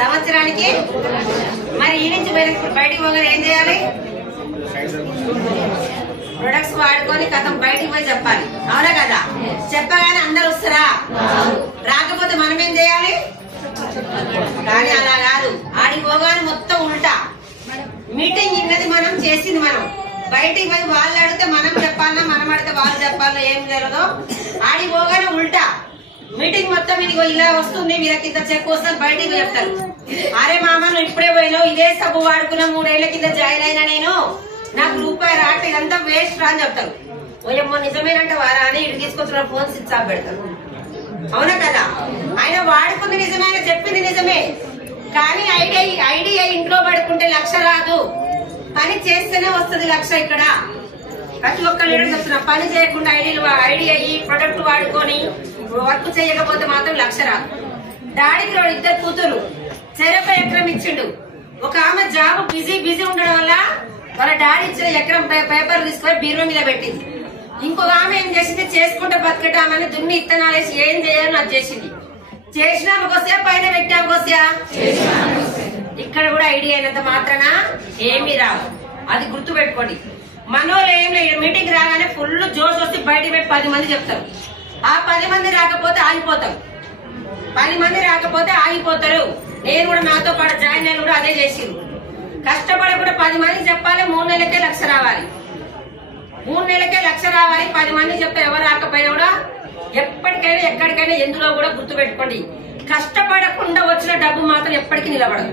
సంవత్సరానికి మరి ఈ నుంచి బయటికి పోగానే ఏం చేయాలి? ప్రొడక్ట్స్ వాడుకొని కథం బయటికి పోయి చెప్పాలి. అవునా కదా? చెప్పగానే అందరు వస్తారా? రాకపోతే మనం ఏం చేయాలి? కానీ అలా కాదు, ఆడికి పోగానే మొత్తం ఉల్టా. మీటింగ్ ఇన్నది మనం చేసింది మనం, బయటికి పోయి వాళ్ళు అడిగితే మనం చెప్పాలన్నా మనం అడిగితే వాళ్ళు చెప్పాలన్నా ఏం జరగదో. ఆడికి పోగానే ఉల్టా. మీటింగ్ మొత్తం ఇదిగో ఇలా వస్తుంది, వీళ్ళకి ఇంత చెక్ వస్తుంది, బయటికి చెప్తారు. అరే మామ నువ్వు ఇప్పుడే పోయినావు, ఇదే సబ్బు వాడుకున్నా 3 ఏళ్ల కింద జాయిన్ అయినా నేను, నాకు రూపాయి రావట్లేదు, ఇదంతా వేస్ట్ రా అని చెప్తారు. ఓయమ్మో నిజమేనంట వారా అని ఇటు తీసుకొచ్చిన ఫోన్ స్విచ్ ఆఫ్ పెడతారు. అవునా కదా? ఆయన వాడుకుంది నిజమే, ఆయన చెప్పింది నిజమే, కానీ ఐడియా ఇంట్లో పడుకుంటే 1,00,000 రాదు, పని చేస్తేనే వస్తుంది 1,00,000. ఇక్కడ ప్రతి ఒక్క లీడర్ చెప్తున్నా, పని చేయకుండా ఐడియా అయ్యి ప్రొడక్ట్ వాడుకొని వర్క్ చేయకపోతే మాత్రం 1,00,000 రాదు. డాడీకి 2 కూతురు, చెరొక ఎకరం ఇచ్చిండు. ఒక ఆమె జాబ్ బిజీ ఉండడం వల్ల వాళ్ళ డాడీ ఇచ్చిన ఎకరం పేపర్ తీసుకొని బీరువా మీద పెట్టింది. ఇంకొక ఆమె ఏం చేసింది, చేసుకుంటే బతికటామని దున్ని ఇత్తనాలు వేసి ఏం చేయాలని అది చేసింది. చేసినామకు వస్తే పైన పెట్టామకు వస్తా. ఇక్కడ కూడా ఐడియా అయినంత మాత్రాన ఏమీ రావు, అది గుర్తు పెట్టుకోండి. మనోళ్ళు ఏం లేదు, మీటింగ్ రాగానే ఫుల్ జోష్ వస్తే బయటికి పెట్టి 10 మంది చెప్తారు. ఆ 10 మంది రాకపోతే ఆగిపోతాం. 10 మంది రాకపోతే ఆగిపోతారు. నేను కూడా నాతో పాటు జాయిన్ అయిన కూడా అదే చేసింది. కష్టపడి కూడా 10 మందికి చెప్పాలి, 3 నెలలకే 1,00,000 రావాలి. 3 నెలలకే 1,00,000 రావాలి. 10 మంది చెప్తే ఎవరు రాకపోయినా కూడా ఎప్పటికైనా ఎక్కడికైనా ఎందులో కూడా గుర్తు పెట్టుకోండి, కష్టపడకుండా వచ్చిన డబ్బు మాత్రం ఎప్పటికీ నిలబడదు.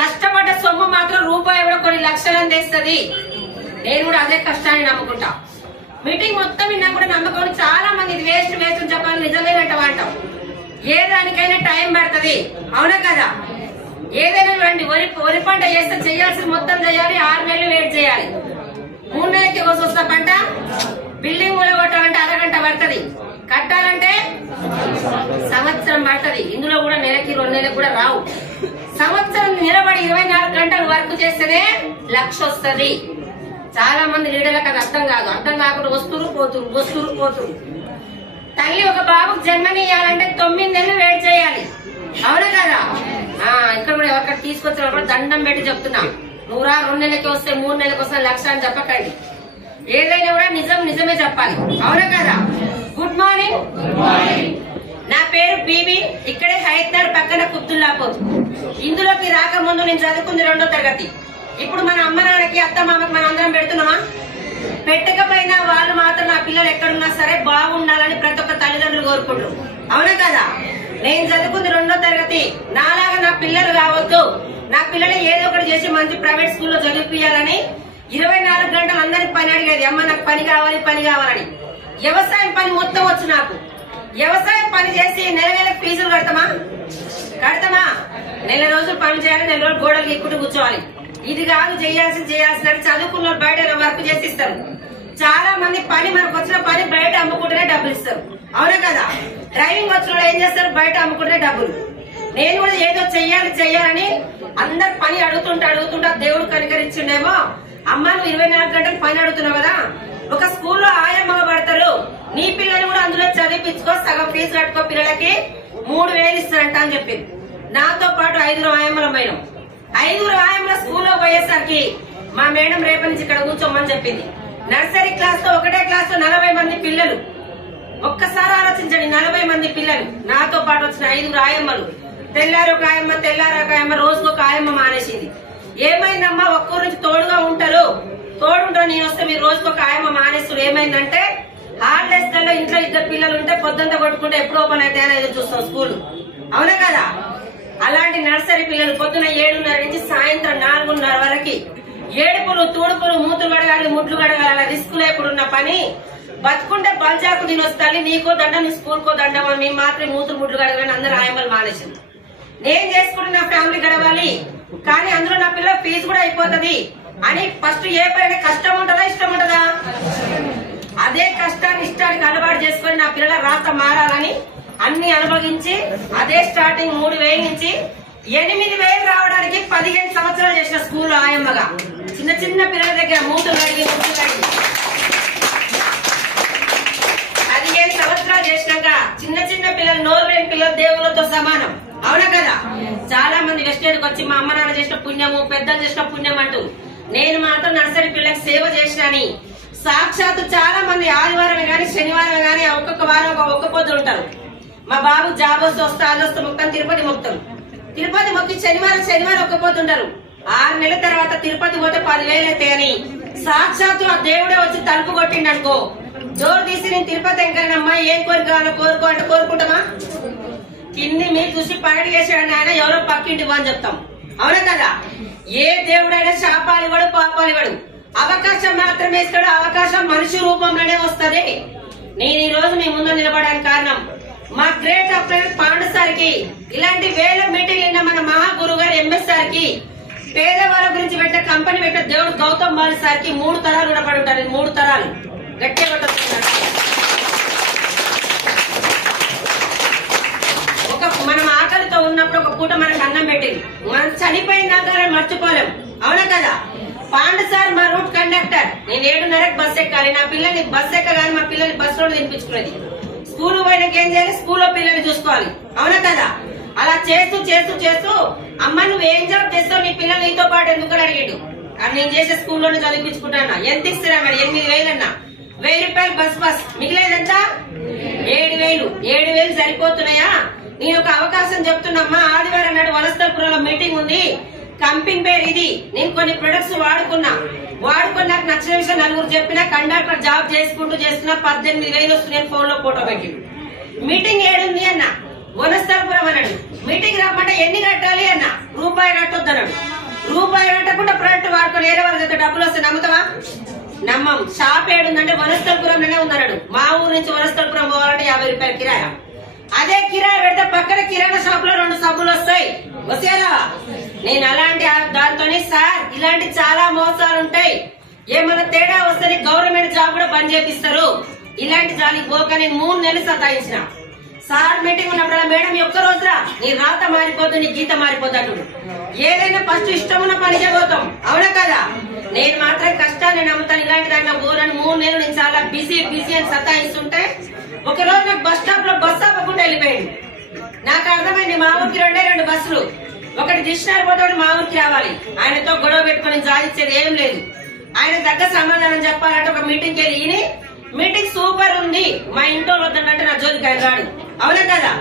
కష్టపడ్డ సొమ్ము మాత్రం రూపాయి కూడా కొన్ని లక్షలను తెస్తుంది. నేను కూడా అదే కష్టాన్ని నమ్ముకుంటా. మీటింగ్ మొత్తం విన్నా కూడా నమ్మకం చాలా మంది ఇది వేస్ట్ అని చెప్పాలి, నిజమేనంట అంటాం. ఏ దానికైనా టైం పడుతుంది. అవునా కదా? ఏదైనా రండి, వరి పంట చేస్తే చేయాల్సింది మొత్తం చేయాలి, 6 నెలలు వెయిట్ చేయాలి. 3 నెలలకి వస్తా పంట. బిల్డింగ్ కొట్టాలంటే అరగంట పడుతుంది, కట్టాలంటే సంవత్సరం పడుతుంది. ఇందులో కూడా నెలకి 2 నెలలకు కూడా రావు. సంవత్సరం నిలబడి 24 గంటలు వర్క్ చేస్తేనే 1,00,000 వస్తుంది. చాలా మంది లీడర్లకు అది అర్థం కాదు. అర్థం కాకుండా వస్తురు పోతురు. తల్లి ఒక బాబుకు జన్మనియాలంటే 9 నెలలు వెయిట్ చేయాలి. అవునా కదా? ఇక్కడ కూడా ఎవరికైనా తీసుకొచ్చినప్పుడు దండం పెట్టి చెప్తున్నా, నువ్వు 2 నెలలకి వస్తే 3 నెలలకు వస్తే 1,00,000 అని చెప్పకండి. ఏదైనా కూడా నిజమే చెప్పాలి. అవునా కదా? Good morning. నా పేరు బీబీ, ఇక్కడే హైదరాబాద్ పక్కన కుత్తుల్లాపూర్. ఇందులోకి రాకముందు నేను చదువుకుంది 2వ తరగతి. ఇప్పుడు మన అమ్మ నాన్నకి అత్త మామకి మనం అందరం పెడుతున్నామా? పెట్టకపోయినా వాళ్ళు మాత్రం నా పిల్లలు ఎక్కడున్నా సరే బాగుండాలని ప్రతి ఒక్క తల్లిదండ్రులు కోరుకుంటారు. అవునా కదా? నేను చదువుకుంది 2వ తరగతి, నాలాగా నా పిల్లలు కావద్దు, నా పిల్లలు ఏదో ఒకటి చేసి మంచి ప్రైవేట్ స్కూల్లో చదివిపియాలని 24 గంటలు అందరికి పని అడిగేది. అమ్మ నాకు పని కావాలని. వ్యవసాయం పని మొత్తం వచ్చు నాకు. వ్యవసాయం పని చేసి నెలకు ఫీజులు కడతామా? నెల రోజులు పని చేయాలి, నెల రోజులు గోడలు గీక్కుంటూ కూర్చోవాలి. ఇది కాదు చేయాల్సిన చదువుకున్న బయట వర్క్ చేసిస్తారు. చాలా మంది పని మనకు వచ్చిన పని బయట అమ్ముకుంటేనే డబ్బులు ఇస్తారు. అవునా కదా? డ్రైవింగ్ వచ్చిన ఏం చేస్తారు, బయట అమ్ముకుంటే డబ్బులు. నేను కూడా ఏదో చెయ్యాలని అందరు పని అడుగుతుంటా దేవుడు కనికరించిండేమో. అమ్మ నువ్వు 24 గంటలు పని అడుగుతున్నావు కదా, ఒక స్కూల్లో ఆయమ్మగా పడతారు, నీ పిల్లలు కూడా అందులో చదివించుకో, సగం ఫీజు కట్టుకో, పిల్లలకి 3,000 ఇస్తారంట అని చెప్పింది. నాతో పాటు 5 ఆయమ్మల మేడం. 5 ఆయమ్మల స్కూల్లో పోయేసరికి మా మేడం రేపటి నుంచి ఇక్కడ కూర్చోమని చెప్పింది. నర్సరీ క్లాస్ లో ఒకటే క్లాస్ లో 40 మంది పిల్లలు. ఒక్కసారి ఆలోచించండి, 40 మంది పిల్లలు. నాతో పాటు వచ్చిన 5 ఆయమ్మలు. తెల్లారొక ఆయమ్మ రోజుకొక ఆయమ్మ మానేసింది. ఏమైందమ్మా, ఒక్కరు నుంచి తోడుగా ఉంటారు, నేను వస్తే మీరు రోజుకొక ఆయమ్మ మానేస్తారు. ఏమైందంటే హాలిడేస్ కల్లా ఇంట్లో 2 పిల్లలు ఉంటే పొద్దుంతా కొట్టుకుంటే ఎప్పుడు ఓపెన్ అయితే ఎదురు చూస్తాం స్కూల్. అవునా కదా? అలాంటి నర్సరీ పిల్లలు పొద్దున 7:30 నుంచి సాయంత్రం 4:30 వరకు ఏడుపులు, తూడుపులు, మూతులు కడగాలి, ముడ్లు కడగాలి, అలా రిస్క్ లేకుండా పని. బతుకుంటే బల్జాకు తినొస్తాలి, నీకో దండం, నీ స్కూల్కో దండం, మేము మాత్రం మూతులు ముడ్లు కడగాలని అందరు ఆయమ్మలు మానేసింది. నేను చేసుకుంటే నా ఫ్యామిలీ గడవాలి, కానీ అందులో నా పిల్లల ఫీజు కూడా అయిపోతుంది అని ఫస్ట్ ఏ పైన కష్టం ఉంటుందా ఇష్టం ఉంటుందా? అదే కష్టాన్ని ఇష్టానికి అలవాటు చేసుకుని నా పిల్లల రాత మారాలని అన్ని అనుభవించి అదే స్టార్టింగ్ 3,000 నుంచి 8,000 రావడానికి 15 సంవత్సరాలు చేసిన స్కూల్లో ఆయమ్మగా. చిన్న పిల్లల దగ్గర మూతులు కడిగి 15 సంవత్సరాలు చేసినాక చిన్న పిల్లలు, నోరు లేని పిల్లలు దేవులతో సమానం. అవునా కదా? చాలా మంది వెస్టేజ్కి వచ్చి మా అమ్మ నాన్న చేసిన పుణ్యము, పెద్దలు చేసిన పుణ్యం అంటూ, నేను మాత్రం నర్సరీ పిల్లలకు సేవ చేసినని సాక్షాత్తు చాలా మంది ఆదివారం గాని శనివారం గాని ఒక్కొక్క వారం ఒక్క పొద్దు ఉంటారు. మా బాబు జాబ్ వస్తే ఆలోస్తే మొక్కని తిరుపతి మొక్కుతారు. తిరుపతి మొక్కి శనివారం ఒక్క పొద్దుంటారు. 6 నెలల తర్వాత తిరుపతి పోతే 10,000 అవుతాయని సాక్షాత్తు ఆ దేవుడే వచ్చి తలుపు కొట్టిండనుకో, డోర్ తీసి నేను తిరుపతి ఎంకనమ్మా ఏం కోరిక కావాలో కోరుకో అంటే కోరుకుంటామా? కింది మీరు చూసి పగడి చేసాడని ఆయన ఎవరో పక్కింటి అని చెప్తాం. అవునా కదా? ఏ దేవుడైనా శాపాలు ఇవ్వడు, పాపాలు ఇవ్వడు, అవకాశం మాత్రమే ఇస్తాడు. అవకాశం మనిషి రూపంలోనే వస్తుంది. నేను ఈ రోజు మీ ముందు నిలబడడానికి కారణం మా గ్రేట్ అప్లైనర్ పాండు సార్కి, ఇలాంటి వేల మీటింగ్ అయిన మన మహాగురు గారు ఎంఎస్ సార్కి, పేదవాళ్ళ గురించి పెట్టే కంపెనీ పెట్టే దేవుడు గౌతమ్ బాలి సార్కి 3 తరాలు రుణపడి ఉంటారు. 3 తరాలు గట్టిగా కొట్టుకుంటున్నారు. మనం ఆకలితో ఉన్నప్పుడు ఒక పూట మనకు అన్నం పెట్టింది, మనం చనిపోయిన దాకా మర్చిపోలేం. అవునా కదా? పాండు సార్ మా రూట్ కండక్టర్. నేను 7:30కి బస్ ఎక్కాలి. నా పిల్లల్ని బస్ ఎక్కగానే మా పిల్లల్ని బస్ రోడ్డు తినిపించుకునేది. స్కూల్ పోయినాక ఏం చేయాలి? స్కూల్లో పిల్లల్ని చూసుకోవాలి. అవునా కదా? అలా చేస్తూ చేస్తూ చేస్తూ అమ్మ నువ్వు ఏం జాబ్ చేస్తావు, నీ పిల్లలు నీతో పాటు ఎందుకని అడిగాడు. అది నేను చేసే స్కూల్లోనే చదివించుకుంటానా. ఎంత ఇస్తారా మరి? 8,000 అన్నా. 1,000 రూపాయలు బస్ మిగిలేదంతా 7,000 సరిపోతున్నాయా? నేను ఒక అవకాశం చెప్తున్నమ్మా. ఆదివారం నాడు వనస్థలపురంలో మీటింగ్ ఉంది. కంపెనీ పేరు ఇది. నేను కొన్ని ప్రొడక్ట్స్ వాడుకున్నాక నచ్చిన విషయం నలుగురు చెప్పినా కండక్టర్ జాబ్ చేసుకుంటూ చేస్తున్నా 18,000 వస్తున్నాయి. ఫోన్ లో ఫోటో పెట్టి మీటింగ్ ఏడుంది అన్న. వనస్థలపురం అన్నాడు. మీటింగ్ రమ్మంటే ఎన్ని కట్టాలి అన్న. రూపాయి కట్టొద్దు అన్నాడు. రూపాయి కట్టకుండా ప్రొడక్ట్ వాడుకొని వేరే వాళ్ళకి డబ్బులు వస్తే నమ్ముతావా? నమ్మం. షాప్ ఏడుందంటే వనస్థలపురంలోనే ఉందన్నాడు. మా ఊరు నుంచి వనస్థలపురం పోవాలంటే 50 రూపాయలు కిరాయా. అదే కిరాయి పెడితే పక్కన కిరాణా షాప్ లో 2 సబ్బులు వస్తాయి. వస్తాయా? నేను అలాంటి దాంతోనే సార్ ఇలాంటి చాలా మోసాలు ఉంటాయి. ఏమన్నా తేడా వస్తే గవర్నమెంట్ జాబ్ కూడా బంద్ చేపిస్తారు. ఇలాంటి జాలికి పోక నేను 3 నెలలు సతాయించిన. సార్ మీటింగ్ ఉన్నప్పుడు మేడం ఒక్క రోజురా నీ రాత మారిపోతుంది, నీ గీత మారిపోతాడు. ఏదైనా ఫస్ట్ ఇష్టం ఉన్న పనికే పోతాం. అవునా కదా? నేను మాత్రం కష్టాన్ని నమ్ముతాను. ఇలాంటి దాంట్లో ఊరని 3 నెలలు నేను చాలా బిజీ అని సతాయిస్తుంటే ఒక రోజు నాకు బస్ స్టాప్ లో బస్ ఆపకుండా వెళ్ళిపోయింది. నాకు అర్థమైంది మా ఊరికి 2 బస్సులు, ఒకటి దిశనాలు పోతే మా ఊరికి రావాలి. ఆయనతో గొడవ పెట్టుకుని సాధించేది ఏం లేదు. ఆయన దగ్గర సమాధానం చెప్పాలంటే ఒక మీటింగ్కి వెళ్ళి ఈయన మీటింగ్ సూపర్ ఉంది మా ఇంట్లో వద్దంటే నా జోలికి ఆయన రాడు. అవునా కదా?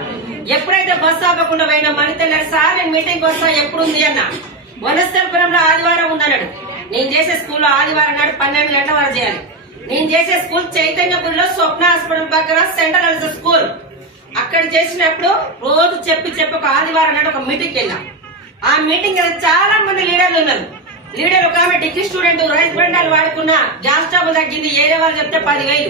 ఎప్పుడైతే బస్సు ఆపకుండా పోయినా మని తెల్లారు సార్ నేను మీటింగ్ వస్తా ఎప్పుడు ఉంది అన్న. వనస్థలపురంలో ఆదివారం ఉందన్నాడు. నేను చేసే స్కూల్లో ఆదివారం నాడు 12 గంటల వరకు చేయాలి. నేను చేసే స్కూల్ చైతన్యపురిలో స్వప్న హాస్పిటల్ పక్కన సెంట్రల్ స్కూల్. అక్కడ చేసినప్పుడు రోజు చెప్పి ఒక ఆదివారం నాడు ఒక మీటింగ్ వెళ్ళా. ఆ మీటింగ్ చాలా మంది లీడర్లు ఉన్నారు. లీడర్ ఒక ఆమె డిగ్రీ స్టూడెంట్ రైస్ బండాలు వాడుకున్న గ్యాస్ స్టవ్ తగ్గింది. ఏరే వాళ్ళు చెప్తే 10,000.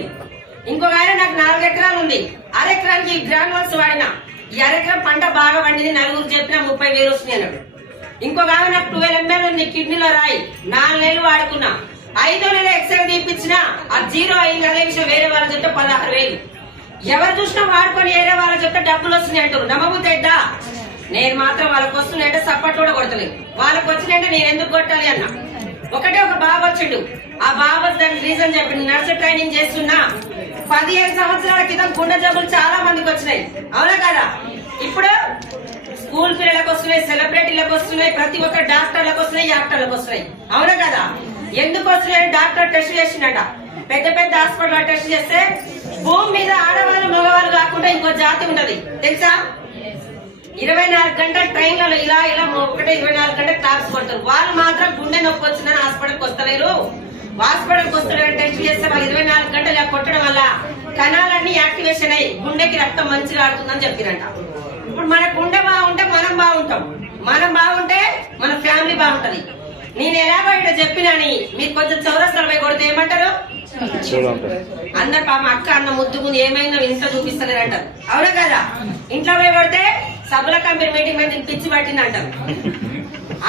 ఇంకొక ఆయన నాకు 4 ఎకరాలు ఉంది, 1/2 ఎకరానికి గ్రాన్యువల్స్ వాడినా. ఈ 1/2 ఎకరం పంట బాగా పండింది, 4 చెప్పినా 30,000 వస్తుంది అన్నాడు. ఇంకొక ఆమె నాకు 12 ml ఉంది కిడ్నీలో రాయి, 4 నెలలు వాడుకున్నా. 5వ నెల ఎక్స్రే తీపించినా అది 0 అయింది. అదే విషయం వేరే వాళ్ళు చెప్తే 16,000. ఎవరు చూసినా వాడుకొని వేరే వాళ్ళు చెప్తే డబ్బులు వస్తున్నాయి అంటారు. నమ్మబుద్దా? నేను మాత్రం వాళ్ళకి వస్తున్నాయంటే సపోర్ట్ కూడా కొడతలేదు. వాళ్ళకి వచ్చినాయంటే నేను ఎందుకు కొట్టాలి అన్న. ఒకటే ఒక బాబు వచ్చిండు. ఆ బాబు దానికి రీజన్ చెప్పిండు. నర్సు ట్రైనింగ్ చేస్తున్నా 15 సంవత్సరాల క్రితం గుండె జబ్బులు చాలా మందికి వచ్చినాయి. అవునా కదా? ఇప్పుడు స్కూల్ పిల్లలకు వస్తున్నాయి, సెలబ్రిటీలకు వస్తున్నాయి, ప్రతి ఒక్క డాక్టర్లకు వస్తున్నాయి, యాక్టర్లకు వస్తున్నాయి. అవునా కదా? ఎందుకు వస్తున్నాయి? డాక్టర్ టెస్ట్ చేసిండట. పెద్ద హాస్పిటల్ టెస్ట్ చేస్తే భూమి మీద ఆడవాళ్ళు మగవాళ్ళు కాకుండా ఇంకో జాతి ఉంటది తెలుసా? 24 గంటల ట్రైన్లలో ఇలా ఒకటే 24 గంటల క్లాస్ కొడతారు. వాళ్ళు మాత్రం గుండె నొప్పి వచ్చిందని హాస్పిటల్కి వస్తలేరు. హాస్పిటల్కి వస్తారని టెస్ట్ చేస్తే వాళ్ళు 24 గంటలు ఇలా కొట్టడం వల్ల కణాలన్నీ యాక్టివేషన్ అయ్యి గుండెకి రక్తం మంచిగా ఆడుతుందని చెప్పిరంట. ఇప్పుడు మన గుండె బాగుంటే మనం బాగుంటాం, మనం బాగుంటే మన ఫ్యామిలీ బాగుంటది. నేను ఎలాగో ఇక్కడ చెప్పినని మీరు కొంచెం చౌరస్తాలు పోయి కొడితే ఏమంటారు? అందరు పాప అక్క అన్న ముద్దు ముందు ఏమైనా ఇంట్లో చూపిస్తలేరు అంటారు. అవునా కదా? ఇంట్లో పోయి కొడితే సభల కంపెనీ మీటింగ్ మీద పిచ్చి పట్టింది అంటారు.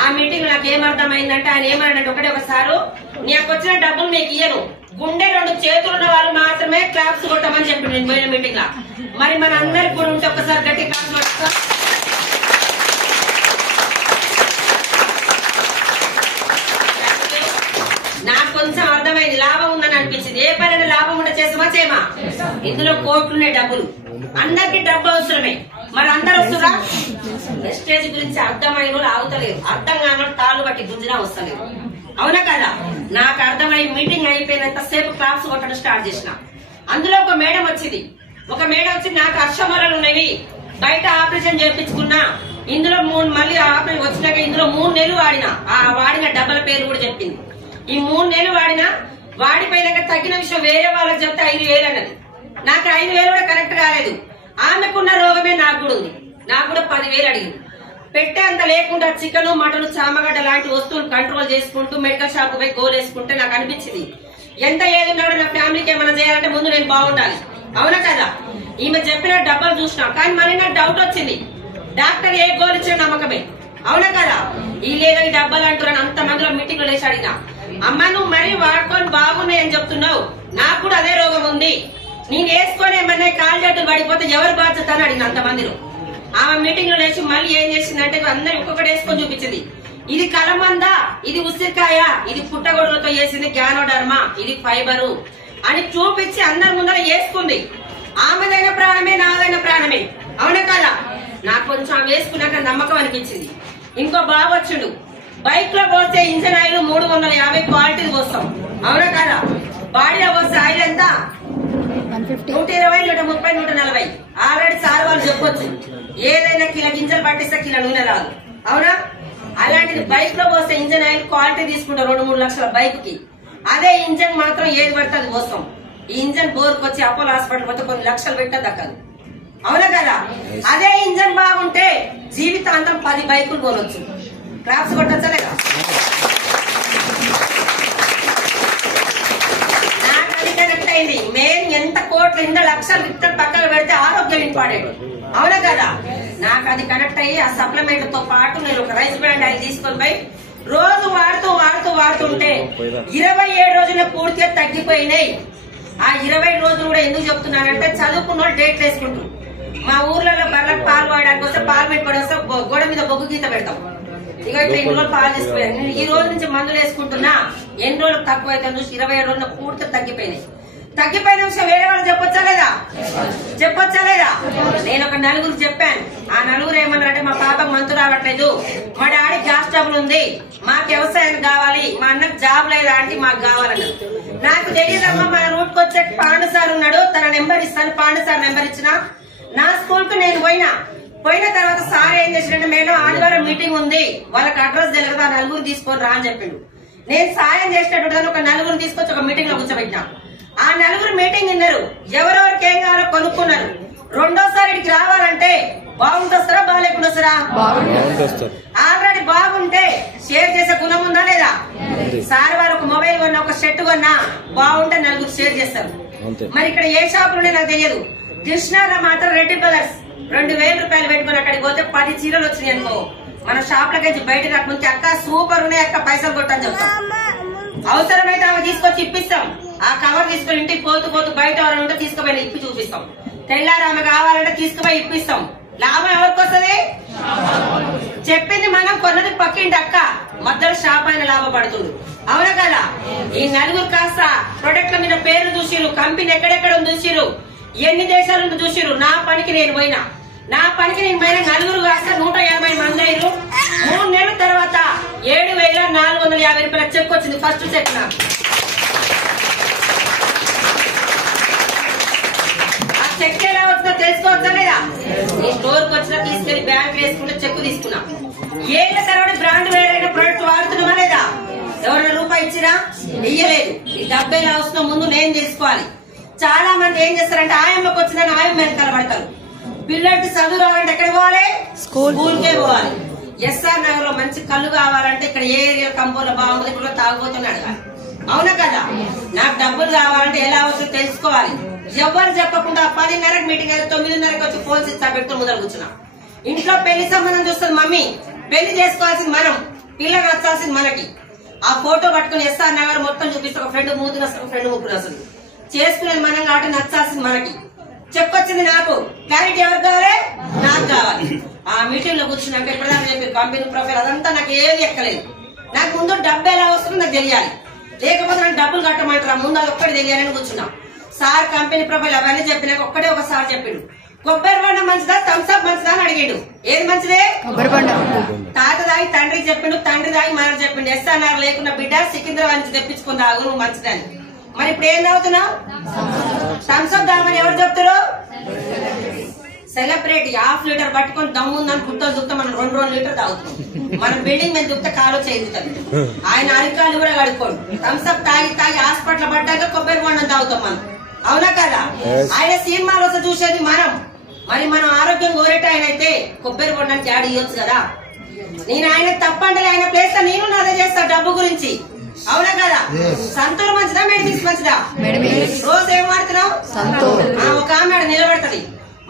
ఆ మీటింగ్ నాకు ఏమర్థమైందంటే ఆయన ఏమన్నాడంటే ఒకసారి నీకు వచ్చిన డబ్బులు నీకు ఇయ్యను, గుండె 2 చేతులు ఉన్న వాళ్ళు మాత్రమే క్లాప్స్ కొట్టమని చెప్పి నేను పోయిన మీటింగ్ లా. మరి మన అందరికి కూడా ఉంటే ఒకసారి గట్టి క్లాప్స్ కొట్టా. నాకు కొంచెం అర్థమైంది, లాభం ఉందని అనిపించింది. ఏ పని లాభం ఉంటే చేసామా చేయమా? ఇందులో కోట్లున్నాయి డబ్బులు. అందరికి డబ్బు అవసరమే. మరి అందరు వస్తురా? వెస్టేజ్ గురించి అర్థమైన వాళ్ళు ఆగుతలేరు, అర్థం కాని తాళ్ళు బట్టి గుంజినా వస్తలేదు. అవునా కదా? నాకు అర్థమై మీటింగ్ అయిపోయినంత సేపు క్లాప్స్ కొట్టడం స్టార్ట్ చేసిన. అందులో ఒక మేడం వచ్చింది. నాకు అర్షమరలు ఉన్నవి, బయట ఆపరేషన్ చేయించుకున్నా, ఇందులో మళ్ళీ ఆపరేషన్ వచ్చినాక ఇందులో 3 నెలలు వాడినా. ఆ వాడిన డబ్బల పేరు కూడా చెప్పింది. ఈ 3 నెలలు వాడిపోయినాక తగ్గిన విషయం వేరే వాళ్ళకి చెప్తే 5,000 అన్నది. నాకు 5,000 కూడా కరెక్ట్ కాలేదు. ఆమెకున్న రోగమే నాకు కూడా ఉంది. నాకు కూడా 10,000 అడిగింది. పెట్టే అంత లేకుండా చికెన్, మటన్, చామగడ్డ లాంటి వస్తువులు కంట్రోల్ చేసుకుంటూ మెడికల్ షాప్ పోయి గోలేసుకుంటే నాకు అనిపించింది, ఎంత ఏది ఉన్నాడో నా ఫ్యామిలీకి ఏమైనా చేయాలంటే ముందు నేను బాగుండాలి. అవునా కదా? ఈమె చెప్పిన డబ్బలు చూసినా, కానీ మళ్ళీ నాకు డౌట్ వచ్చింది, డాక్టర్ ఏ గోల్ ఇచ్చిన నమ్మకమే. అవునా కదా? ఈ లేదో ఈ డబ్బలు అంటున్నాను. అంత మందిలో మీటింగ్ లో లేచి అడిగినా, అమ్మ నువ్వు మరీ వాడుకొని బాగున్నాయని చెప్తున్నావు, నాకు కూడా అదే రోగం ఉంది, నేను వేసుకొని ఏమన్నా కాలు చేతులు పడిపోతే ఎవరు బాధ్యత అని అడిగిన అంతమందిలో. ఆమె మీటింగ్ లో లేచి మళ్ళీ ఏం చేసిందంటే అందరు ఒక్కొక్కటి వేసుకొని చూపించింది. ఇది కలమంద, ఇది ఉసిరికాయ, ఇది పుట్టగొడుగులతో చేసింది గ్యానోడర్మా, ఇది ఫైబరు అని చూపించి అందరి ముందర వేసుకుంది. ఆమెదైన ప్రాణమే, నాదైన ప్రాణమే. అవునా కదా? నాకు కొంచెం ఆమె వేసుకున్నాక నమ్మకం అనిపించింది. ఇంకో బాగా వచ్చుడు, బైక్ లో పోస్తే ఇంజన్ ఆయిల్ 350 క్వాలిటీ పోస్తాం. అవునా కదా? బాడీలో పోస్తే ఆయిల్ ఎంత? 120, 130, 140. ఆల్రెడీ సార్ వాళ్ళు చెప్పొచ్చు, ఏదైనా కిలో గింజలు పట్టిస్తే కిలో నూనె రాదు. అవునా? అలాంటిది బైక్ లో పోస్తే ఇంజన్ ఆయిల్ క్వాలిటీ తీసుకుంటాం 2-3 లక్షల బైక్ కి. అదే ఇంజన్ మాత్రం ఏది పడితే అది పోస్తాం. ఈ ఇంజన్ బోర్కి వచ్చి అపోలో హాస్పిటల్ పోతే కొన్ని లక్షలు పెట్టే దక్కదు. అవునా కదా? అదే ఇంజన్ బాగుంటే జీవితాంతం 10 బైకులు కొనొచ్చు. క్లాప్స్ కొట్టచ్చా లేదా? నాకు అది కరెక్ట్ అయింది. మెయిన్ ఎంత కోట్లు, 2 లక్షలు విత్తలు పక్కన పెడితే ఆరోగ్యం ఇంపార్టెంట్. అవునా కదా? నాకు అది కనెక్ట్ అయ్యి ఆ సప్లిమెంట్ తో పాటు నేను ఒక రైస్ బ్రాండ్ ఆయిల్ తీసుకొని పోయి రోజు వాడుతుంటే 27 రోజుల పూర్తిగా తగ్గిపోయినాయి. ఆ 20 రోజులు కూడా ఎందుకు చెప్తున్నానంటే చదువుకున్న వాళ్ళు డేట్లు వేసుకుంటారు. మా ఊర్లలో బర్లకు పాలు వాడడానికి వస్తే పాలు పెట్టుకోవడం వస్తే గోడ మీద బొగ్గు గీత పెడతాం. ఇక ఇట్లా 2 రోజులు పాలు తీసుకుపోయాను. నేను ఈ రోజు నుంచి మందులు వేసుకుంటున్నా, ఎన్ని రోజులకు తక్కువ అయితే చూసి 27 రోజుల పూర్తిగా తగ్గిపోయినాయి. తగ్గిపోయిన విషయం వేరే వాళ్ళు చెప్పొచ్చా లేదా? నేను ఒక 4 చెప్పాను. ఆ 4 ఏమన్నారంటే, మా పాపకు మంతు రావట్లేదు, మా డాడీ గ్యాస్ ట్రబుల్ ఉంది, మాకు వ్యవసాయం కావాలి, మా అన్నకు జాబ్ లేదా అంటే మాకు కావాలన్నారు. నాకు తెలియదమ్మా, మన రూట్ కి వచ్చే పాండు సార్ ఉన్నాడు, తన నెంబర్ ఇస్తాను. పాండు సార్ నెంబర్ ఇచ్చిన నా స్కూల్ కు నేను పోయిన తర్వాత సార్ ఏం చేసినట్టు, మేడం ఆదివారం మీటింగ్ ఉంది, వాళ్ళకి అడ్రస్ తెలియదు, ఆ 4 తీసుకొని రా అని చెప్పిండు. నేను సాయం చేసినట్టు ఒక 4 తీసుకొచ్చి ఒక మీటింగ్ లో కూర్చోబెట్టినా. ఆ 4 మీటింగ్ విన్నారు, ఎవరెవరికి ఏం కావాలో కొనుక్కున్నారు. రెండోసారి ఇక్కడికి రావాలంటే బాగుంటొస్తారా బాగాలేకుండా వస్తారా? ఆల్రెడీ బాగుంటే షేర్ చేసే గుణం ఉందా లేదా? సార్ వారు ఒక మొబైల్ కొన్నా, ఒక షర్ట్ కొన్నా బాగుంటే 4 షేర్ చేస్తారు. మరి ఇక్కడ ఏ షాపులు నాకు తెలియదు. కృష్ణాలో మాత్రం రెడ్డి బ్రదర్స్ 2,000 రూపాయలు పెట్టుకుని అక్కడికి పోతే 10 చీరలు వచ్చినాయి అనుకో, మన షాప్ లకి బయటకు రాకముందు అక్క సూపర్ ఉన్నాయి అక్క, పైసలు కొట్టని చెప్తాం. అవసరమైతే ఆమె తీసుకొచ్చి ఇప్పిస్తాం. ఆ కవర్ తీసుకొని ఇంటికి పోతూ బయట ఎవరైనా ఉంటే తీసుకుపోయి ఇప్పి చూపిస్తాం. తెల్లారి ఆమె కావాలంటే తీసుకుపోయి ఇప్పిస్తాం. లాభం ఎవరికి వస్తుంది? చెప్పింది మనం, కొన్నది పక్కింటి అక్క, మధ్యలో షాప్ అయిన లాభపడుతుంది. అవునా కదా? ఈ 4 కాస్త ప్రొడక్ట్ల మీద పేరు చూసిరు, కంపెనీ ఎక్కడెక్కడ చూసిరు, ఎన్ని దేశాలను చూసిరు. నా పనికి నేను పోయిన 4 కాస్త 180 మంది అయ్యారు. 3 నెలల తర్వాత 7,450 రూపాయల చెక్ వచ్చింది, ఫస్ట్ చెక్. నాకు ఆ చెక్ ఎలా వచ్చిందో తెలుసుకోవచ్చా లేదా? నీ స్టోర్ కు వచ్చినా తీసుకెళ్లి బ్యాంక్ వేసుకుంటే చెక్ తీసుకున్నా. ఏళ్ల తర్వాత బ్రాండ్ వేరైన ప్రొడక్ట్ వాడుతున్నామా లేదా? ఎవరైనా రూపాయి ఇచ్చిరా? ఇయ్యలేదు. ఈ డబ్బు ఎలా వస్తుందో ముందు నేను తెలుసుకోవాలి. చాలా మంది ఏం చేస్తారంటే ఆయంలోకి వచ్చిందని ఆయం వెనకాల పడతారు. పిల్లలకి చదువు రావాలంటే ఎక్కడికి పోవాలి? స్కూల్కే పోవాలి. ఎస్ఆర్ నగర్ లో మంచి కళ్ళు కావాలంటే ఇక్కడ ఏ ఏరియా కంపోలో బాగుంటుంది, ఇక్కడ తాగుబోతుని అడగాలి. అవునా కదా? నాకు డబ్బులు కావాలంటే ఎలా వస్తుందో తెలుసుకోవాలి. ఎవరు చెప్పకుండా 10:30కి మీటింగ్ అయితే 9:30కి వచ్చి ఫోన్స్ ఇస్తా పెట్టుకుని ముందర కూర్చున్నా. ఇంట్లో పెళ్లి సంబంధం చూస్తుంది మమ్మీ, పెళ్లి చేసుకోవాల్సింది మనం, పిల్లలు నచ్చాల్సింది మనకి. ఆ ఫోటో పట్టుకుని ఎస్ఆర్ నగర్ మొత్తం చూపిస్తే ఒక ఫ్రెండ్ 3 వస్తుంది, ఒక ఫ్రెండ్ 3 వస్తుంది. చేసుకునేది మనం కాబట్టి నచ్చాల్సింది మనకి. చెప్పొచ్చింది నాకు, క్లారిటీ ఎవరు కావాలి? నాకు కావాలి. ఆ మీటింగ్ లో కూర్చున్నాక ఎప్పటిదాకా చెప్పారు కంపెనీ ప్రొఫైల్ అదంతా నాకు ఏది ఎక్కలేదు. నాకు ముందు డబ్బు ఎలా వస్తుందో నాకు తెలియాలి, లేకపోతే నాకు డబ్బులు కట్టమంటారా, ముందు అది ఒక్కటి తెలియాలని కూర్చున్నా. సార్ కంపెనీ ప్రొఫైల్ అవన్నీ చెప్పినాక ఒక్కడే ఒకసారి చెప్పిండు, కొబ్బరి బొండం మంచిదా థమ్స్అప్ మంచిదా అని అడిగాడు. ఏది మంచిదే? కొబ్బరి బొండం. తాత దాగి తండ్రికి చెప్పిండు, తండ్రి దాగి మనకు చెప్పిండు. ఎస్ఆర్ఆర్ లేకున్నా బిడ్డ సికింద్రాబాద్ నుంచి తెప్పించుకుని తాగు నువ్వు మంచిదని. మరి ఇప్పుడు ఏం తాగుతున్నావు? థమ్స్అప్ తాగమని ఎవరు చెప్తారు? సెలబ్రిటీ 1/2 లీటర్ పట్టుకొని దమ్ముందని గుట్టలు దుక్తా మనం 2 లీటర్ తాగుతాం. మన బిల్డింగ్ మీద దుక్త కాలో చేయించుతాం. ఆయన అరికాలు కూడా కడుక్కోండి. థమ్స్అప్ తాగి తాగి హాస్పిటల్ పడ్డాక కొబ్బరి బొండం తాగుతాం మనం. అవునా కదా? ఆయన సినిమాలో చూసేది మనం. మరి మనం ఆరోగ్యం కోరేట ఆయన అయితే కొబ్బరి బొండానికి యాడ్ ఇవ్వచ్చు కదా. నేను ఆయన తప్పంటే ఆయన ప్లేస్ లో నేను అదే చేస్తా డబ్బు గురించి. అవునా కదా? సంతూర్ మంచిదా మెడిమిక్స్ మంచిదా? రోజు ఏం వాడుతున్నావు? ఒక ఆమె నిలబడుతుంది.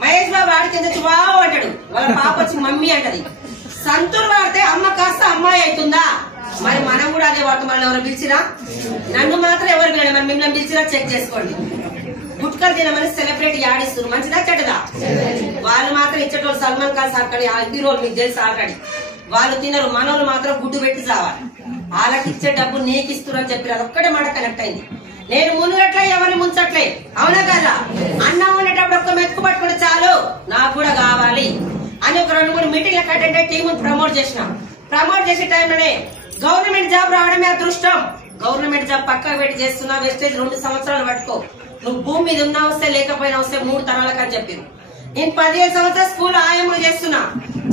మహేష్ బాబు ఆడికి ఎందుకు బావు అంటాడు, వాళ్ళ పాప వచ్చి మమ్మీ అంటది. సంతూర్ వాడితే అమ్మ కాస్త అమ్మాయి అవుతుందా? మరి మనం కూడా అదే వాడుతాం. మనం ఎవరు పిలిచిరా? నన్ను మాత్రం ఎవరు పిలండి, మరి మిమ్మల్ని పిలిచిరా చెక్ చేసుకోండి. గుట్కలు తినమని సెలబ్రిటీ ఆడిస్తున్నారు. మంచిదా చెడ్డదా? వాళ్ళు మాత్రం ఇచ్చేటోళ్ళు సల్మాన్ ఖాన్ సార్ కానీ హీరోలు మీకు తెలుసు ఆల్రెడీ. వాళ్ళు తినరు, మనోళ్ళు మాత్రం గుడ్డు పెట్టి చావాలి. వాళ్ళకి ఇచ్చే డబ్బు నీకు ఇస్తున్నారు అని చెప్పి అదొక్కటే మాట కనెక్ట్ అయింది. నేను మునుగట్లే ఎవరిని ముంచట్లే. అవునా కదా? అన్నం ఉండేటప్పుడు ఒక్క మెతుకు పట్టుకుంటే చాలు నాకు కూడా కావాలి అని ఒక 2-3 మీటింగ్లకు అటెండ్ అయ్యి టీమ్ ప్రమోట్ చేసిన. ప్రమోట్ చేసే టైంలోనే గవర్నమెంట్ జాబ్ రావడమే అదృష్టం. గవర్నమెంట్ జాబ్ పక్కకు పెట్టి చేస్తున్నా, వెస్టేజ్ 2 సంవత్సరాలు పట్టుకో. నువ్వు భూమి మీద ఉన్నా వస్తే లేకపోయినా వస్తే 3 తరాలకు అని చెప్పారు. నేను 15 సంవత్సరాలు స్కూల్ ఆయమ్మ చేస్తున్నా.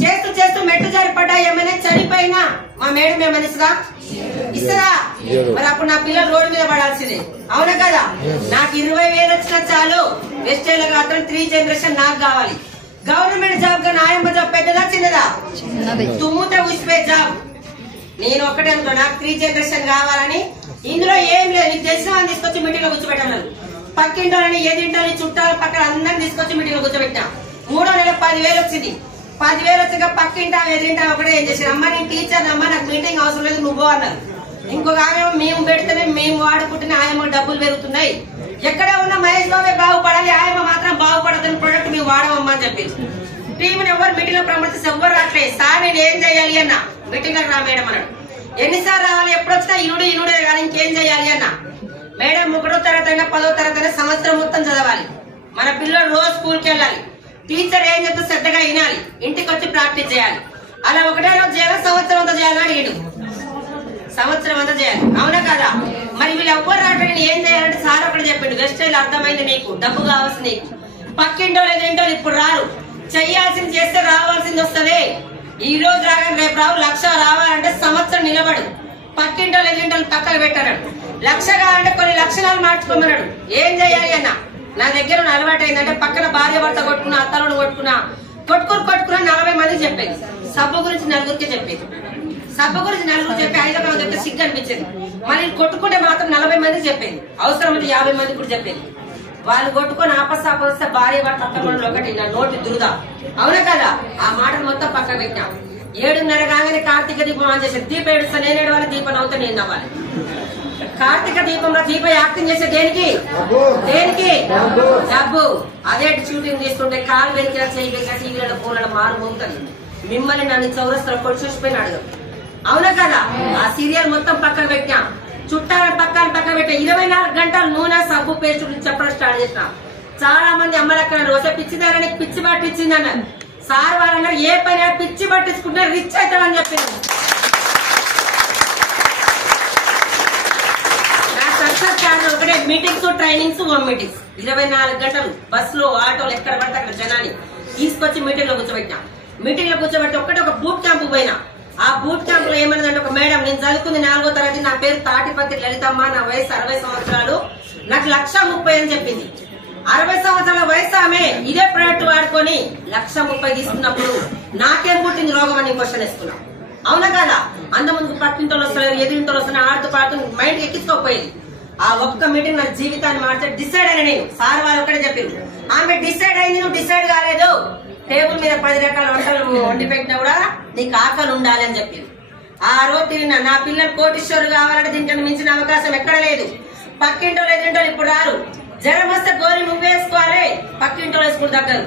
చేస్తూ చేస్తూ మెట్టు జారి పడ్డా ఏమైనా చనిపోయినా మా మేడం ఏమైనా ఇస్తుందా? మరి అప్పుడు నా పిల్లలు రోడ్డు మీద పడాల్సిందే. అవునా కదా? నాకు 20,000 వచ్చినా చాలు. వెస్టేజ్ మాత్రం 3 జనరేషన్ నాకు కావాలి. గవర్నమెంట్ జాబ్ గా ఆయమ్మ జాబ్ పెద్దదా చిన్నదా? తుమ్ముతే ఉసిపోయే జాబ్. నేను ఒక్కటే అనుకో, నాకు 3 జనరేషన్ కావాలని. ఇందులో ఏం లేదు, నీకు తెలిసిన వాళ్ళని తీసుకొచ్చి మీటింగ్ లో కూర్చోబెట్టాను. పక్కింటోళ్ళని ఎదింటోని చుట్టాలు పక్కన అందరిని తీసుకొచ్చి మీటింగ్ లో కూర్చోబెట్టా. 3వ నెల 10,000 వచ్చింది. 10,000 వచ్చాక పక్కింటా ఎదింటా ఒకటే ఏం చేశారు, అమ్మ నేను టీచర్ అమ్మ నాకు మీటింగ్ అవసరం లేదు నువ్వు అన్నారు. ఇంకొక ఆమె మేము పెడితేనే మేము వాడుకుంటేనే ఆయమ్మ డబ్బులు పెరుగుతున్నాయి. ఎక్కడ ఉన్న మహేష్ బాబే బాగుపడాలి, ఆయమ్మ మాత్రం బాగుపడదని ప్రొడక్ట్ మేము వాడమమ్మా అని చెప్పి టీంని ఎవరు మీటింగ్ లో ప్రమోట్ ఎవ్వరు రావట్లేదు. సార్ నేను ఏం చేయాలి అన్న మీటింగ్ లో రా మేడం అన్నాడు. ఎన్నిసార్లు రావాలి, ఎప్పుడు వచ్చినా ఇనుడే కానీ ఇంకేం చేయాలి అన్న. మేడం 1వ తరగతి అయినా 10వ తరగతి అయినా సంవత్సరం మొత్తం చదవాలి. మన పిల్లలు రోజు స్కూల్కి వెళ్ళాలి. టీచర్ ఏం చెప్తే శ్రద్ధగా వినాలి, ఇంటికి వచ్చి ప్రాక్టీస్ చేయాలి. అలా ఒకటే రోజు చేయాలి, సంవత్సరం అంతా చేయాలని అడిగాడు. సంవత్సరం అంతా చేయాలి. అవునా కదా? మరి వీళ్ళు ఎవ్వరు రావడానికి ఏం చేయాలంటే సార్ ఒకటి చెప్పిండు, వెస్టైల్ అర్థమైంది నీకు, డబ్బు కావాల్సింది నీకు. పక్కింటో లేదేంటో ఇప్పుడు రారు, చెయ్యాల్సింది చేస్తే రావాల్సింది వస్తుంది. ఈ రోజు రాగానే రేపు రావు. 1,00,000 రావాలంటే సంవత్సరం నిలబడు. పక్కింటో లేదేంటో పక్కకు పెట్టాడు. 1,00,000 కావాలంటే కొన్ని లక్షణాలు మార్చుకోమన్నాడు. ఏం చేయాలి అన్న, నా దగ్గర అలవాటు అయిందంటే పక్కన భార్య భర్త కొట్టుకున్నా, అత్తలను కొట్టుకున్నా 40 మందికి చెప్పేది. సబ్బు గురించి 4గురికి చెప్పేది. సబ్బు గురించి 4గురు చెప్పి 5వ మంది చెప్తే సిగ్గు అనిపించేది. మళ్ళీ కొట్టుకుంటే మాత్రం 40 మందికి చెప్పేది. అవసరం అయితే 50 మందికి కూడా చెప్పేది. వాళ్ళు కొట్టుకొని ఆపస్తే భార్య భర్త అత్తలు ఒకటి నా నోటి దురద. అవునా కదా? ఆ మాటలు మొత్తం పక్కన పెట్టాం. 7:30 కాగానే కార్తీక దీపం ఆన్ చేసేది. దీపం ఏడుస్తా నేను ఏడవాలి, దీపం నవ్వుతా నేను నవ్వాలి. కార్తీక దీపంలో దీప యాక్టింగ్ చేసే దేనికి? డబ్బు. అదే షూటింగ్ తీసుకుంటే కాలు వెరికినా చేయి వెరికినా టీవీలలో ఫోన్లలో మారు మోగుతుంది. మిమ్మల్ని నన్ను చౌరస్తలో కొట్టి చూసిపోయిన అడగదు. అవునా కదా? ఆ సీరియల్ మొత్తం పక్కన పెట్టాం. చుట్టాల పక్కన పెట్టా. 24 గంటలు నూనె సబ్బు పేస్ట్ గురించి చెప్పడం స్టార్ట్ చేసినాం. చాలా మంది అమ్మలక్కన్నారు, వస్తే పిచ్చిదారని పిచ్చి పట్టించింది అన్నారు. సార్ వాళ్ళన్నారు ఏ పని పిచ్చి పట్టించుకుంటే రిచ్ అవుతామని చెప్పింది. ఒకటే మీటింగ్స్, ట్రైనింగ్స్, హోమ్ మీటింగ్స్. 24 గంటలు బస్సులో, ఆటోలు ఎక్కడ పడితే అక్కడ జనాన్ని తీసుకొచ్చి మీటింగ్ లో కూర్చోబెట్టాం. మీటింగ్ లో కూర్చోబెట్టి ఒక బూట్ క్యాంప్ పోయినా. ఆ బూట్ క్యాంప్ లో ఏమైందంటే, ఒక మేడం, నేను చదువుకుంది 4వ తరగతి, నా పేరు తాటిపత్రి లలితమ్మ, నా వయసు 60 సంవత్సరాలు, నాకు 1,30,000 అని చెప్పింది. 60 సంవత్సరాల వయసు ఆమె ఇదే ప్రొడక్ట్ వాడుకొని 1,30,000 తీసుకున్నప్పుడు నాకేం పుట్టింది రోగం అని క్వశ్చన్ వేసుకున్నాం. అవునా కదా? అంతమంది పక్కింటోళ్ళు వస్తారు, ఎదురింటోళ్ళు వస్తున్నా, ఆడుతూ పాడుతూ మైండ్ ఎక్కించుకోకపోయేది. ఆ ఒక్క మీటింగ్ నా జీవితాన్ని మార్చే డిసైడ్ అయినా నేను. సార్ వాళ్ళు ఒకటే చెప్పారు, ఆమె డిసైడ్ అయింది, నువ్వు డిసైడ్ కాలేదు. టేబుల్ మీద 10 రకాల వంటలు వండి పెట్టినా కూడా నీకు ఆకలి ఉండాలి అని చెప్పారు. ఆ రోజు తిన్నా. నా పిల్లలు కోటీశ్వరులు కావాలంటే దీనికన్నా మించిన అవకాశం ఎక్కడ లేదు. పక్కింటోళ్ళు ఎదురింటోళ్ళు ఇప్పుడు రారు. జ్వరం వస్తే గోరి నువ్వేసుకోవాలి, పక్కింటోళ్ళు వేసుకుంటూ దగ్గర.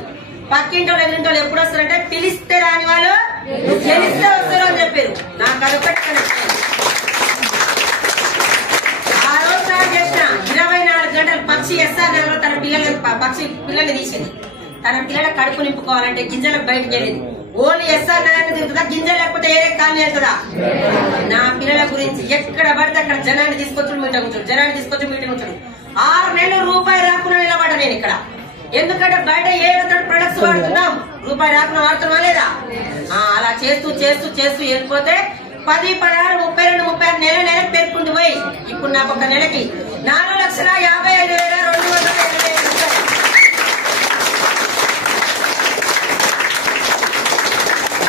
పక్కింటోళ్ళు ఎదురింటోళ్ళు ఎప్పుడు వస్తారంటే పిలిస్తే రాని వాళ్ళు గెలిస్తే వస్తారు అని చెప్పారు. నాకు అదొకటి ఆ రోజు స్టార్ట్ చేసిన. 24 గంటలు పక్షి ఎస్ఆర్ తన పిల్లల్ని తీసింది. తన పిల్లల కడుపు నింపుకోవాలంటే గింజలకు బయటకు వెళ్ళింది. ఓన్లీ ఎస్ఆర్ నగర్ తిరుగుతుందా, గింజలు లేకపోతే ఏరే కాలనీ వెళ్తుందా? నా పిల్లల గురించి ఎక్కడ పడితే అక్కడ జనాన్ని తీసుకొచ్చి మీటింగ్ ఉంచాడు, జనాన్ని తీసుకొచ్చి మీటింగ్ ఉంచాడు. 6 నెలలు రూపాయి రాకుండా నిలబడ్డా నేను ఇక్కడ. ఎందుకంటే బయట ఏ ప్రొడక్ట్స్ వాడుతున్నాం, రూపాయి రాకుండా వాడుతున్నా లేదా? అలా చేస్తూ చేస్తూ చేస్తూ వెళ్ళిపోతే 10, 16, 32, 36 నెలకు పేర్కొంటూ పోయి ఇప్పుడు నాకు ఒక నెలకి 4,55,280 రూపాయలు.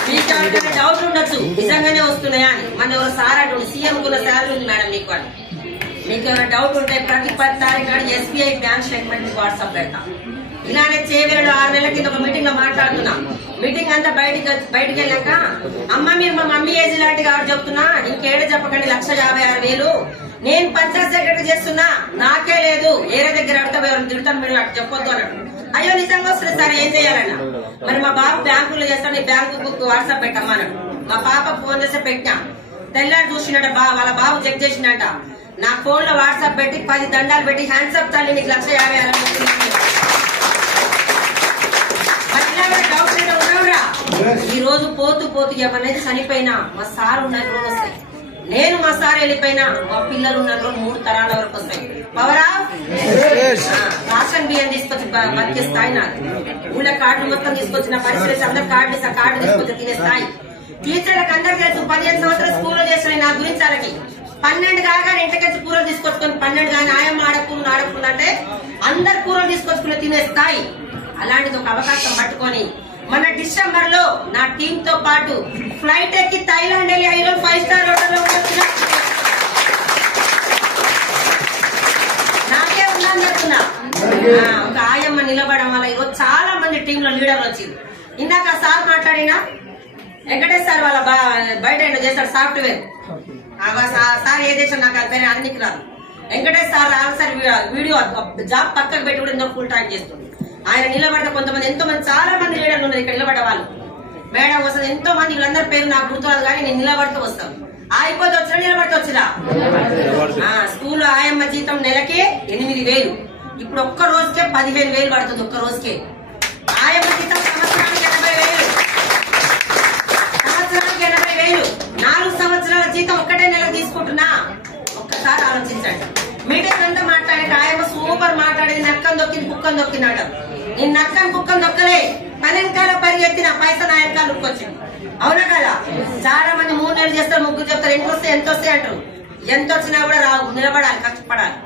మీకు డౌట్ ఉండొచ్చు నిజంగానే వస్తున్నాయా అని. మన ఎవరు సార్ అంటుండే సీఎం కున్న శాలరీ ఉంది మేడం మీకు అని. మీకు ఏమైనా డౌట్ ఉంటే ప్రతి 10 తారీఖు నాడు SBI బ్యాంక్ స్టేట్మెంట్ వాట్సాప్ పెడతా. ఇలానే చేవేళ్ళు 6 నెలల కింద ఒక మీటింగ్ లో మాట్లాడుతున్నా. మీటింగ్ అంతా బయటికి వెళ్ళాక అమ్మ మీరు మా మమ్మీ ఏజ్ లాంటి కాబట్టి చెప్తున్నా, ఇంకేడ చెప్పకండి 1,56,000 నేను పంచాయత్ సెక్రటరీ చేస్తున్నా, నాకే లేదు, ఏరే దగ్గర అడితే ఎవరు తిడతాను మీరు అటు చెప్పొద్దు అన్నాడు. అయ్యో నిజంగా వస్తుంది సార్, ఏం చేయాలన్నా? మరి మా బాబు బ్యాంకులో చేస్తాను, నీ బ్యాంకు బుక్ వాట్సాప్ పెట్టమ్మన్నాడు. మా పాపకు ఫోన్ చేస్తే పెట్టినా, తెల్లారి చూసినట్ట వాళ్ళ బాబు చెక్ చేసినట్ట. నా ఫోన్ లో వాట్సాప్ పెట్టి 10 దండాలు పెట్టి హ్యాండ్సప్ తల్లి నీకు 1,50,000 ఈ రోజు పోతూ పోతూ ఏమనేది చనిపోయినా మా సార్ ఉన్న రోజు వస్తాయి, నేను మా సార్ వెళ్ళిపోయినా మా పిల్లలు ఉన్న రోజు 3 తరాల వరకు వస్తాయి. పవరా రాషన్ బియ్యం తీసుకొచ్చి బతికే స్థాయి నాది. ఊళ్ళ కార్డు మొత్తం తీసుకొచ్చిన పరిస్థితి, అందరు కార్డు తీసుకొచ్చి తినే స్థాయి. టీచర్లకు అందరు తెలుసు, 15 సంవత్సరాలు స్కూల్లో చేసిన నా గురించి వాళ్ళకి 12 కాగానే ఇంటికెచ్చి కూరలు తీసుకొచ్చుకొని 12 కానీ ఆయమ్మ ఆడకుండా అంటే అందరు కూరలు తీసుకొచ్చుకుని తినే స్థాయి. అలాంటిది ఒక అవకాశం పట్టుకొని మన డిసెంబర్ లో నా టీమ్ తో పాటు ఫ్లైట్ ఎక్కి థాయిలాండ్ వెళ్ళి 5 స్టార్ హోటల్లో వచ్చిన నాకే ఉందని చెప్తున్నా. ఒక ఆయమ్మ నిలబడడం వల్ల ఈరోజు చాలా మంది టీమ్ లో లీడర్లు వచ్చింది. ఇందాక సార్ మాట్లాడినా వెంకటేష్ సార్ వాళ్ళ బయట చేస్తాడు సాఫ్ట్వేర్ సార్, ఏ దేశం నాకు అది పేరు అన్నికి రాదు. Venkatesh sir sir video job పక్కకు పెట్టి కూడా ఎంతో ఫుల్ టైం చేస్తుంది. ఆయన నిలబడ్డ కొంతమంది ఎంతో మంది చాలా మంది లీడర్లు ఉన్నారు ఇక్కడ నిలబడ్డ వాళ్ళు. మేడం వస్తుంది ఎంతో మంది, వీళ్ళందరి పేరు నాకు గుర్తురాదు కానీ నేను నిలబడుతూ వస్తాను. ఆగిపోతే వచ్చినా నిలబడితే వచ్చిరా. స్కూల్లో ఆయమ్మ జీతం నెలకే 8,000, ఇప్పుడు ఒక్క రోజుకే 15,000 పడుతుంది. ఒక్క రోజుకే ఆయమ్మ జీతం సంవత్సరానికి 80,000, సంవత్సరానికి 80,000. 4 సంవత్సరాల జీతం ఒక్కటే నెలకు తీసుకుంటున్నా. ఒక్కసారి ఆలోచించండి. మీటింగ్ అంతా మాట్లాడే ఆయమ్మ సూపర్ మాట్లాడేది, నక్కని దొక్కింది కుక్కని దొక్కిందట. నేను నక్కని కుక్కని దొక్కలే, పనెనకాల పరిగెత్తిన పైసా నా వెనకాల ఉక్కొచ్చింది. అవునా కదా? చాలా మంది 3 నెలలు చేస్తారు, 3 చెప్తారు, ఎంత వస్తాయి అంటారు. ఎంత వచ్చినా కూడా రావు, నిలబడాలి, కష్టపడాలి.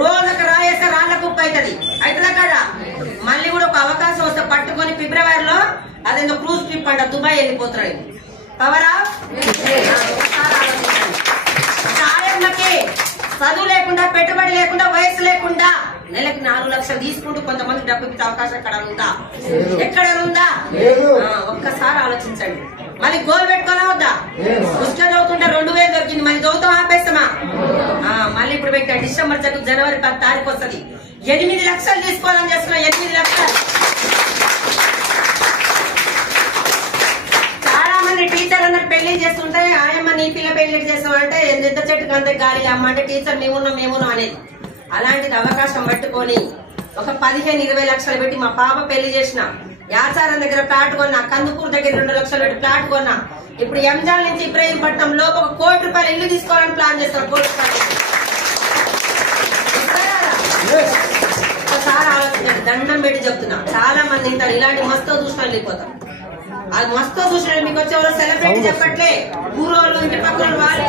రోజుకు రాయేస్తే రాళ్ళ కుప్ప అవుతుంది. అవుతుందా కదా? మళ్ళీ కూడా ఒక అవకాశం వస్తే పట్టుకొని ఫిబ్రవరిలో అదేందో క్రూజ్ ట్రిప్ అంట దుబాయ్ వెళ్ళిపోతున్నాడు. పవరా ఆయమ్మకి చదువు లేకుండా, పెట్టుబడి లేకుండా, వయసు లేకుండా నెలకి 4 లక్షలు తీసుకుంటూ కొంతమంది డబ్బు ఇచ్చే అవకాశం ఎక్కడ ఉందా? ఒక్కసారి ఆలోచించండి. మళ్ళీ గోల్ పెట్టుకోనా వద్దా? పుస్తకం చదువుతుంటే 2,000 దొరికింది, మళ్ళీ చదువుతాం ఆపేస్తామా? మళ్ళీ ఇప్పుడు పెట్టా డిసెంబర్ జనవరి 10 తారీఖు వస్తుంది. 8 లక్షలు తీసుకోవాలని చేస్తున్నా. 8 లక్షలు. చాలా మంది టీచర్ అన్నట్టు పెళ్లి చేస్తుంటే ఆయమ్మ నీ పిల్ల పెళ్లి చేస్తామంటే నిద్ర చెట్టుకు అంతే గాలి అమ్మ అంటే టీచర్ మేమున్నాం అనేది. అలాంటిది అవకాశం పట్టుకొని ఒక 15-20 లక్షలు పెట్టి మా పాప పెళ్లి చేసిన. యాచారం దగ్గర ప్లాట్ కొన్నా, కందుకూరు దగ్గర 2 లక్షలు పెట్టి ప్లాట్ కొన్నా. ఇప్పుడు ఎంజాల్ నుంచి ఇబ్రహీంపట్నం లోపు 1 కోటి రూపాయలు ఇల్లు తీసుకోవాలని ప్లాన్ చేస్తాను. 1 కోటి రూపాయలు ఒకసారి ఆలోచించండి. దండం పెట్టి చెప్తున్నా. చాలా మంది ఇంత ఇలాంటి మస్తు చూసిన వెళ్ళిపోతాం. అది మస్తు చూసిన మీకు వచ్చేవాళ్ళు సెలబ్రిటీ చెప్పట్లే, ఊరోళ్ళు ఇంటి పక్కన వాళ్ళు